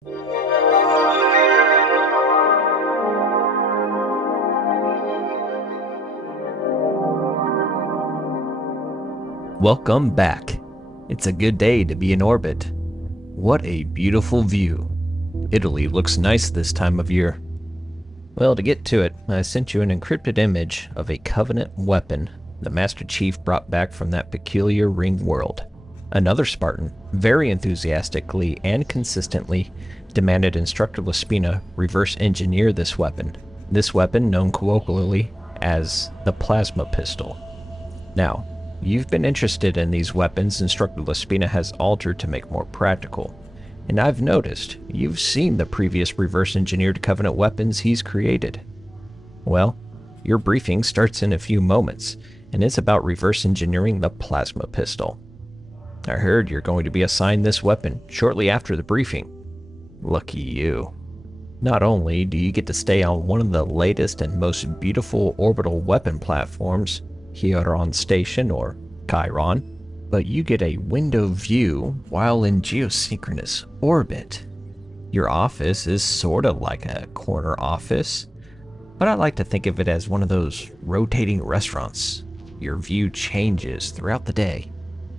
Welcome back. It's a good day to be in orbit. What a beautiful view. Italy looks nice this time of year. Well, to get to it, I sent you an encrypted image of a Covenant weapon the Master Chief brought back from that peculiar ring world. Another Spartan, very enthusiastically and consistently, demanded Instructor LaSpina reverse engineer this weapon. This weapon, known colloquially as the plasma pistol. Now, you've been interested in these weapons Instructor LaSpina has altered to make more practical, and I've noticed you've seen the previous reverse-engineered Covenant weapons he's created. Well, your briefing starts in a few moments, and it's about reverse-engineering the plasma pistol. I heard you're going to be assigned this weapon shortly after the briefing. Lucky you. Not only do you get to stay on one of the latest and most beautiful orbital weapon platforms, Chiron Station or Chiron, but you get a window view while in geosynchronous orbit. Your office is sort of like a corner office, but I like to think of it as one of those rotating restaurants. Your view changes throughout the day.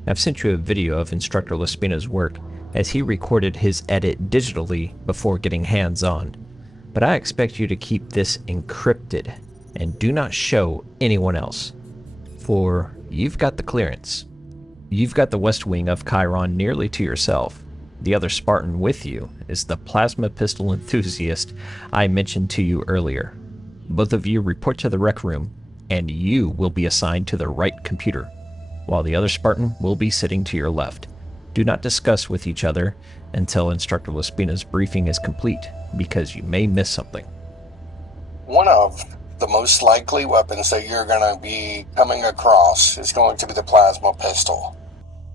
I've sent you a video of Instructor LaSpina's work as he recorded his edit digitally before getting hands-on, but I expect you to keep this encrypted and do not show anyone else. For you've got the clearance. You've got the west wing of Chiron nearly to yourself. The other Spartan with you is the plasma pistol enthusiast I mentioned to you earlier. Both of you report to the rec room, and you will be assigned to the right computer, while the other Spartan will be sitting to your left. Do not discuss with each other until Instructor LaSpina's briefing is complete, because you may miss something. One of the most likely weapons that you're going to be coming across is going to be the plasma pistol.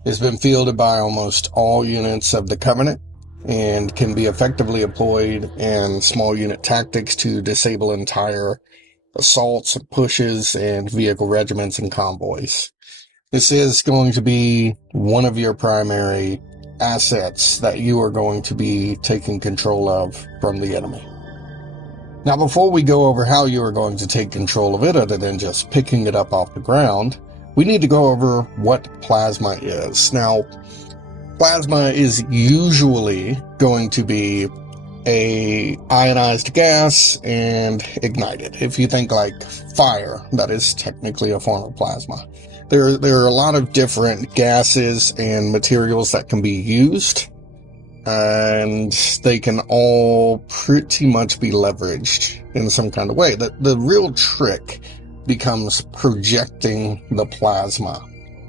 It's been fielded by almost all units of the Covenant and can be effectively employed in small unit tactics to disable entire assaults, pushes, and vehicle regiments and convoys. This is going to be one of your primary assets that you are going to be taking control of from the enemy. Now, before we go over how you are going to take control of it, other than just picking it up off the ground, we need to go over what plasma is. Now, plasma is usually going to be a ionized gas and ignited. If you think like fire, that is technically a form of plasma. There are a lot of different gases and materials that can be used, and they can all pretty much be leveraged in some kind of way. The real trick becomes projecting the plasma.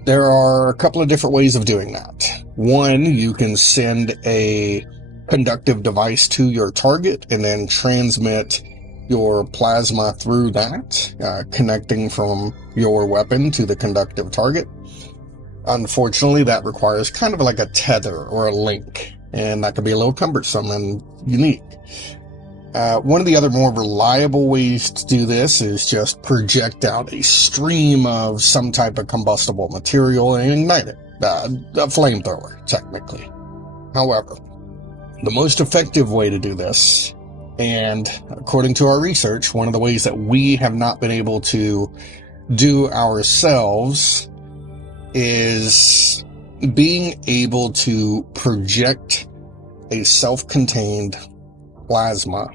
There are a couple of different ways of doing that. One, you can send a conductive device to your target and then transmit your plasma through that, connecting from your weapon to the conductive target. Unfortunately, that requires kind of like a tether or a link, and that can be a little cumbersome and unique. One of the other more reliable ways to do this is just project out a stream of some type of combustible material and ignite it. A flamethrower, technically. However, the most effective way to do this, and according to our research, one of the ways that we have not been able to do ourselves, is being able to project a self-contained plasma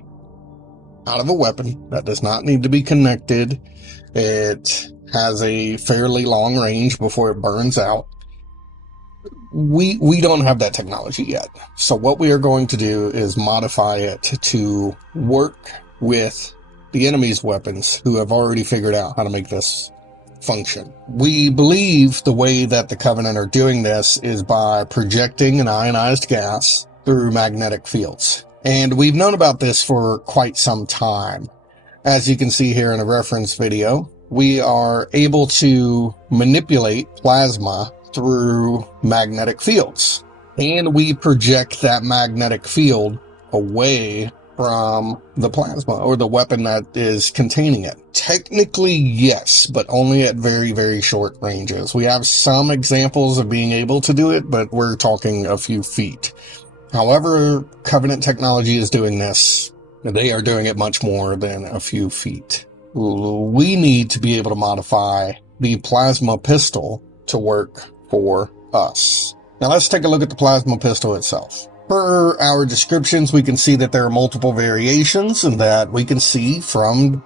out of a weapon that does not need to be connected. It has a fairly long range before it burns out. We don't have that technology yet. So what we are going to do is modify it to work with the enemy's weapons who have already figured out how to make this function. We believe the way that the Covenant are doing this is by projecting an ionized gas through magnetic fields. And we've known about this for quite some time. As you can see here in a reference video, we are able to manipulate plasma through magnetic fields. And we project that magnetic field away from the plasma or the weapon that is containing it. Technically, yes, but only at very, very short ranges. We have some examples of being able to do it, but we're talking a few feet. However, Covenant technology is doing this. They are doing it much more than a few feet. We need to be able to modify the plasma pistol to work for us. Now let's take a look at the plasma pistol itself. Per our descriptions, we can see that there are multiple variations, and that we can see from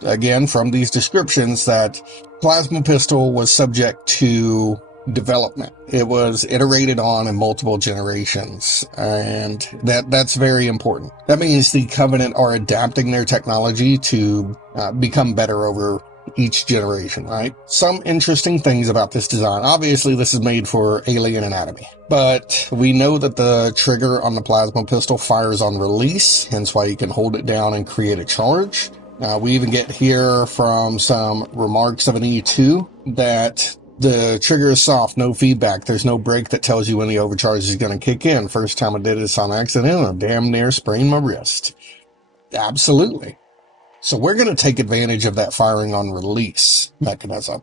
these descriptions that plasma pistol was subject to development. It was iterated on in multiple generations, and that's very important. That means the Covenant are adapting their technology to become better over each generation, right? Some interesting things about this design. Obviously, this is made for alien anatomy, but we know that the trigger on the plasma pistol fires on release, hence why you can hold it down and create a charge. We even get here from some remarks of an E2 that the trigger is soft, no feedback. There's no break that tells you when the overcharge is going to kick in. First time I did this on accident, I damn near sprained my wrist. Absolutely. So we're going to take advantage of that firing on release mechanism.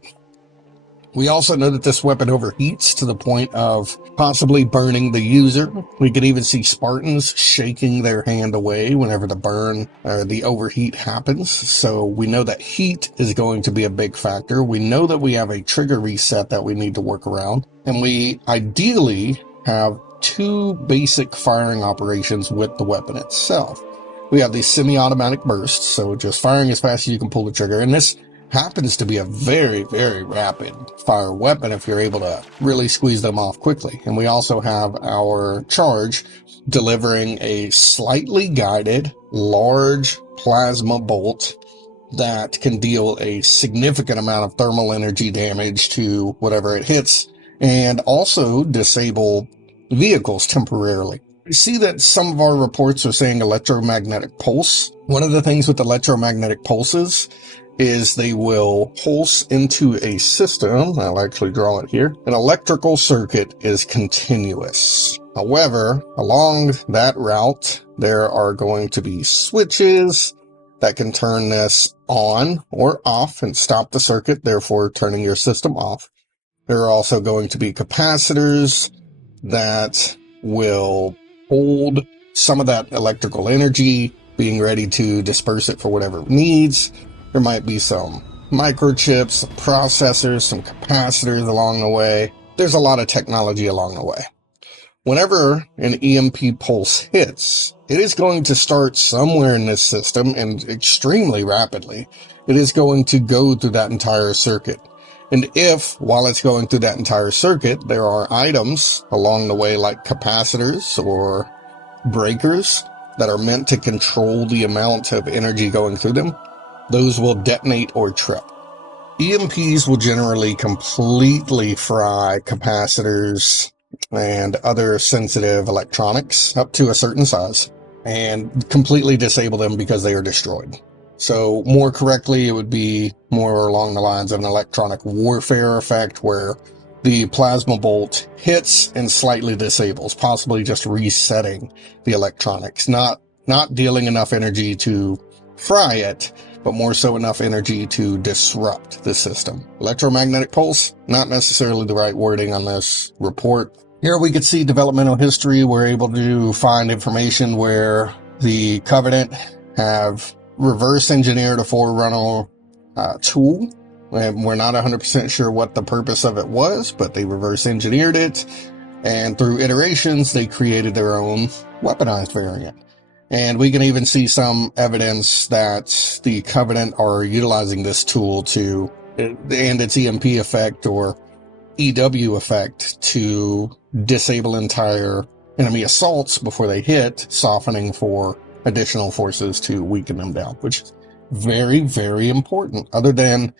We also know that this weapon overheats to the point of possibly burning the user. We can even see Spartans shaking their hand away whenever the burn or the overheat happens. So we know that heat is going to be a big factor. We know that we have a trigger reset that we need to work around. And we ideally have two basic firing operations with the weapon itself. We have these semi-automatic bursts, so just firing as fast as you can pull the trigger. And this happens to be a very, very rapid fire weapon if you're able to really squeeze them off quickly. And we also have our charge delivering a slightly guided, large plasma bolt that can deal a significant amount of thermal energy damage to whatever it hits, and also disable vehicles temporarily. We see that some of our reports are saying electromagnetic pulse. One of the things with electromagnetic pulses is they will pulse into a system. I'll actually draw it here. An electrical circuit is continuous. However, along that route, there are going to be switches that can turn this on or off and stop the circuit, therefore turning your system off. There are also going to be capacitors that will hold some of that electrical energy, being ready to disperse it for whatever it needs. There might be some microchips, some processors, some capacitors along the way. There's a lot of technology along the way. Whenever an EMP pulse hits, it is going to start somewhere in this system, and extremely rapidly. It is going to go through that entire circuit. And if, while it's going through that entire circuit, there are items along the way like capacitors or breakers that are meant to control the amount of energy going through them, those will detonate or trip. EMPs will generally completely fry capacitors and other sensitive electronics up to a certain size and completely disable them because they are destroyed. So more correctly, it would be more along the lines of an electronic warfare effect where the plasma bolt hits and slightly disables, possibly just resetting the electronics, not dealing enough energy to fry it, but more so enough energy to disrupt the system. Electromagnetic pulse, not necessarily the right wording on this report. Here we could see developmental history. We're able to find information where the Covenant have reverse engineered a Forerunner tool. And we're not 100% sure what the purpose of it was, but they reverse engineered it. And through iterations, they created their own weaponized variant. And we can even see some evidence that the Covenant are utilizing this tool to, and its EMP effect or EW effect, to disable entire enemy assaults before they hit, softening for additional forces to weaken them down, which is very, very important. Other than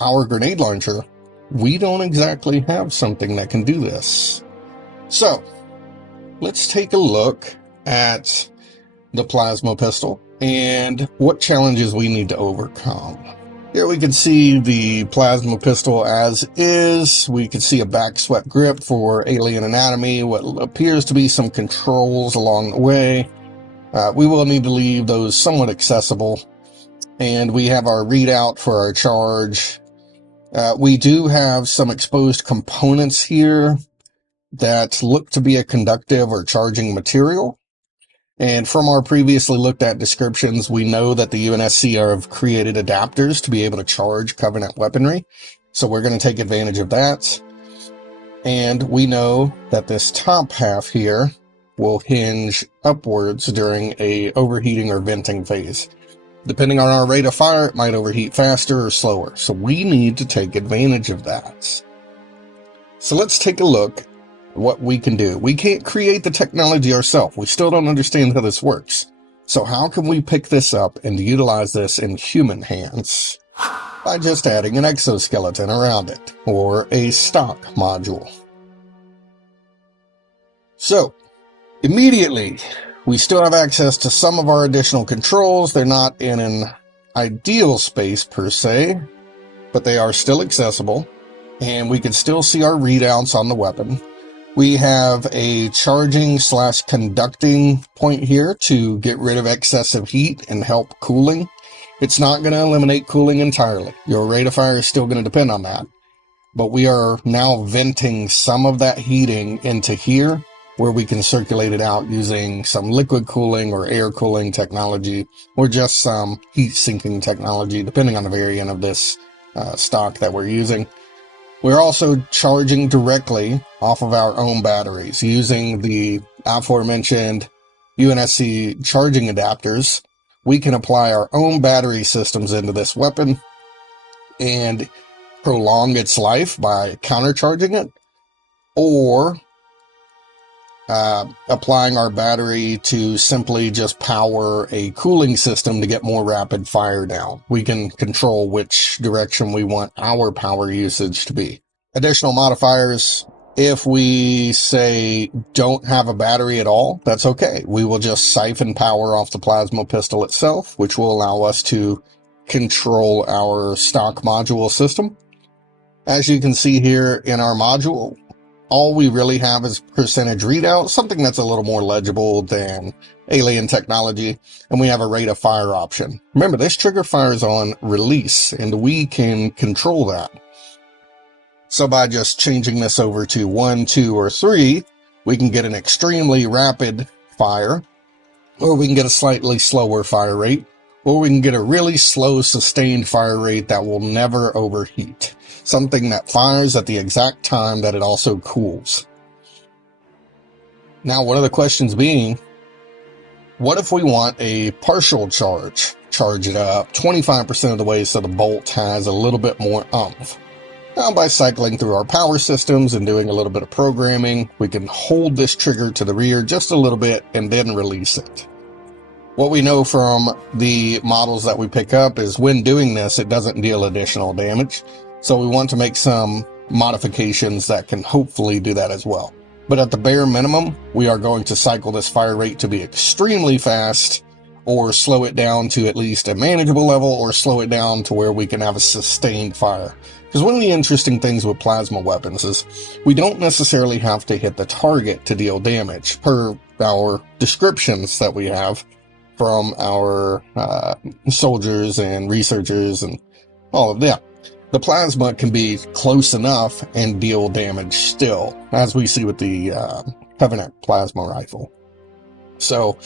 our grenade launcher, we don't exactly have something that can do this. So, let's take a look at the plasma pistol and what challenges we need to overcome. Here we can see the plasma pistol as is. We can see a back swept grip for alien anatomy, what appears to be some controls along the way. We will need to leave those somewhat accessible. And we have our readout for our charge. We do have some exposed components here that look to be a conductive or charging material. And from our previously looked at descriptions, we know that the UNSC have created adapters to be able to charge Covenant weaponry. So we're going to take advantage of that. And we know that this top half here will hinge upwards during a overheating or venting phase. Depending on our rate of fire, it might overheat faster or slower. So we need to take advantage of that. So let's take a look at what we can do. We can't create the technology ourselves. We still don't understand how this works. So how can we pick this up and utilize this in human hands? By just adding an exoskeleton around it, or a stock module. So, immediately, we still have access to some of our additional controls. They're not in an ideal space per se, but they are still accessible, and we can still see our readouts on the weapon. We have a charging/conducting point here to get rid of excessive heat and help cooling. It's not going to eliminate cooling entirely. Your rate of fire is still going to depend on that. But we are now venting some of that heating into here, where we can circulate it out using some liquid cooling or air cooling technology, or just some heat sinking technology, depending on the variant of this stock that we're using. We're also charging directly off of our own batteries using the aforementioned UNSC charging adapters. We can apply our own battery systems into this weapon and prolong its life by countercharging it, or applying our battery to simply just power a cooling system to get more rapid fire down. We can control which direction we want our power usage to be. Additional modifiers: if we say don't have a battery at all, that's okay. We will just siphon power off the plasma pistol itself, which will allow us to control our stock module system. As you can see here in our module, all we really have is percentage readout, something that's a little more legible than alien technology, and we have a rate of fire option. Remember, this trigger fires on release, and we can control that. So by just changing this over to 1, 2, or 3, we can get an extremely rapid fire, or we can get a slightly slower fire rate, or we can get a really slow sustained fire rate that will never overheat. Something that fires at the exact time that it also cools. Now, one of the questions being, what if we want a partial charge? Charge it up 25% of the way so the bolt has a little bit more oomph. Now, by cycling through our power systems and doing a little bit of programming, we can hold this trigger to the rear just a little bit and then release it. What we know from the models that we pick up is when doing this, it doesn't deal additional damage. So we want to make some modifications that can hopefully do that as well. But at the bare minimum, we are going to cycle this fire rate to be extremely fast, or slow it down to at least a manageable level, or slow it down to where we can have a sustained fire. Because one of the interesting things with plasma weapons is we don't necessarily have to hit the target to deal damage, per our descriptions that we have from our soldiers and researchers and all of that. The plasma can be close enough and deal damage still, as we see with the Covenant plasma rifle. So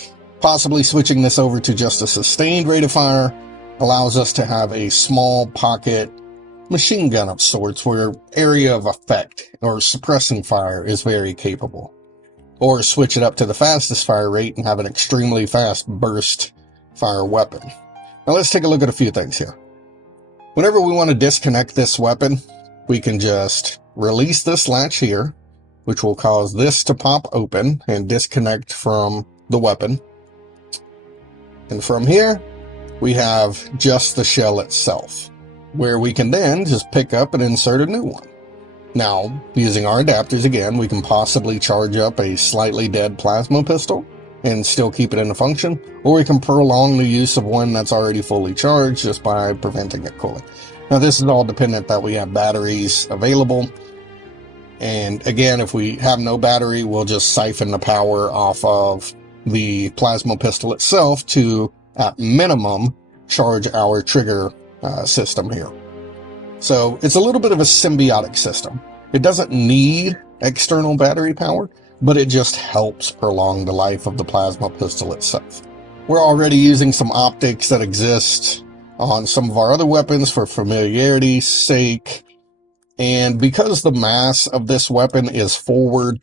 possibly switching this over to just a sustained rate of fire allows us to have a small pocket machine gun of sorts, where area of effect or suppressing fire is very capable. Or switch it up to the fastest fire rate and have an extremely fast burst fire weapon. Now let's take a look at a few things here. Whenever we want to disconnect this weapon, we can just release this latch here, which will cause this to pop open and disconnect from the weapon. And from here, we have just the shell itself, where we can then just pick up and insert a new one. Now, using our adapters again, we can possibly charge up a slightly dead plasma pistol and still keep it in function, or we can prolong the use of one that's already fully charged just by preventing it cooling. Now, this is all dependent that we have batteries available, and again, if we have no battery, we'll just siphon the power off of the plasma pistol itself to, at minimum, charge our trigger system here. So it's a little bit of a symbiotic system. It doesn't need external battery power, but it just helps prolong the life of the plasma pistol itself. We're already using some optics that exist on some of our other weapons for familiarity's sake, and because the mass of this weapon is forward,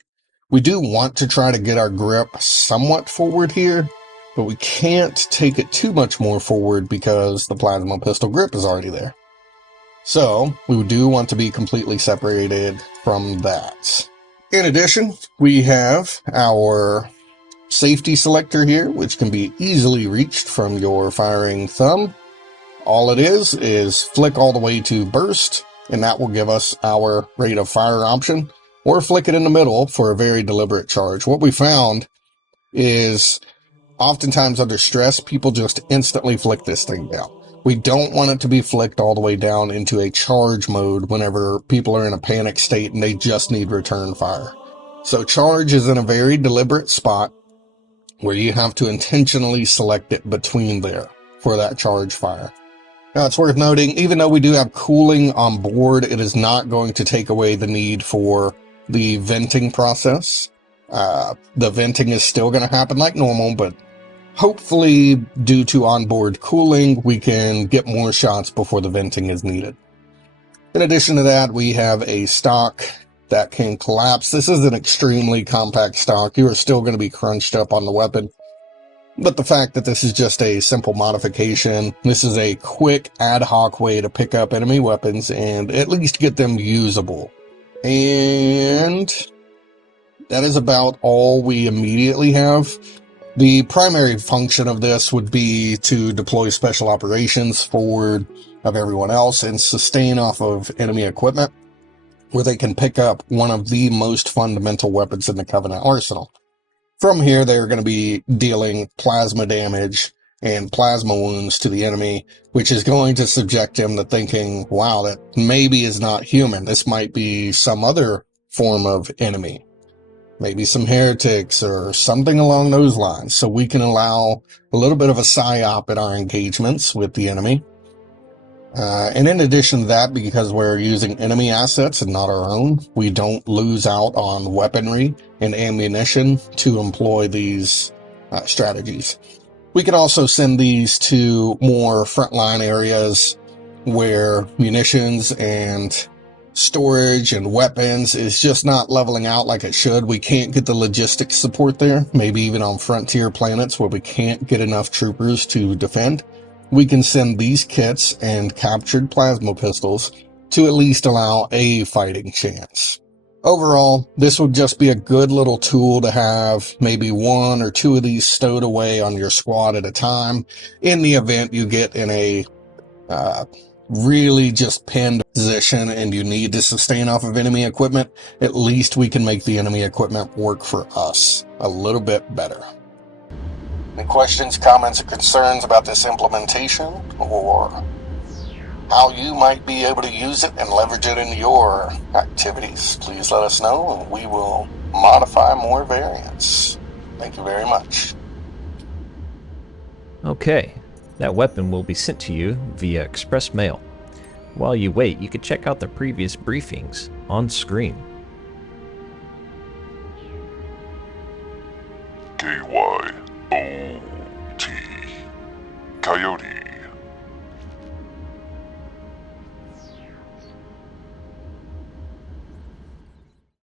we do want to try to get our grip somewhat forward here, but we can't take it too much more forward because the plasma pistol grip is already there. So we do want to be completely separated from that. In addition, we have our safety selector here, which can be easily reached from your firing thumb. All it is flick all the way to burst, and that will give us our rate of fire option, or flick it in the middle for a very deliberate charge. What we found is oftentimes under stress, people just instantly flick this thing down. We don't want it to be flicked all the way down into a charge mode whenever people are in a panic state and they just need return fire. So charge is in a very deliberate spot where you have to intentionally select it between there for that charge fire. Now, it's worth noting, even though we do have cooling on board, it is not going to take away the need for the venting process. The venting is still going to happen like normal, but hopefully, due to onboard cooling, we can get more shots before the venting is needed. In addition to that, we have a stock that can collapse. This is an extremely compact stock. You are still going to be crunched up on the weapon. But the fact that this is just a simple modification, this is a quick ad hoc way to pick up enemy weapons and at least get them usable. And that is about all we immediately have. The primary function of this would be to deploy special operations forward of everyone else and sustain off of enemy equipment, where they can pick up one of the most fundamental weapons in the Covenant arsenal. From here, they're going to be dealing plasma damage and plasma wounds to the enemy, which is going to subject him to thinking, wow, that maybe is not human. This might be some other form of enemy. Maybe some heretics or something along those lines. So we can allow a little bit of a psyop in our engagements with the enemy. And in addition to that, because we're using enemy assets and not our own, we don't lose out on weaponry and ammunition to employ these strategies. We can also send these to more frontline areas where munitions and storage and weapons is just not leveling out like it should. We can't get the logistics support there, maybe even on frontier planets where we can't get enough troopers to defend. We can send these kits and captured plasma pistols to at least allow a fighting chance. Overall, this would just be a good little tool to have maybe one or two of these stowed away on your squad at a time in the event you get in a really just pinned position and you need to sustain off of enemy equipment. At least we can make the enemy equipment work for us a little bit better. Any questions, comments, or concerns about this implementation, or how you might be able to use it and leverage it in your activities? Please let us know, and we will modify more variants. Thank you very much. Okay, that weapon will be sent to you via express mail. While you wait, you can check out the previous briefings on screen. KYOT. Coyote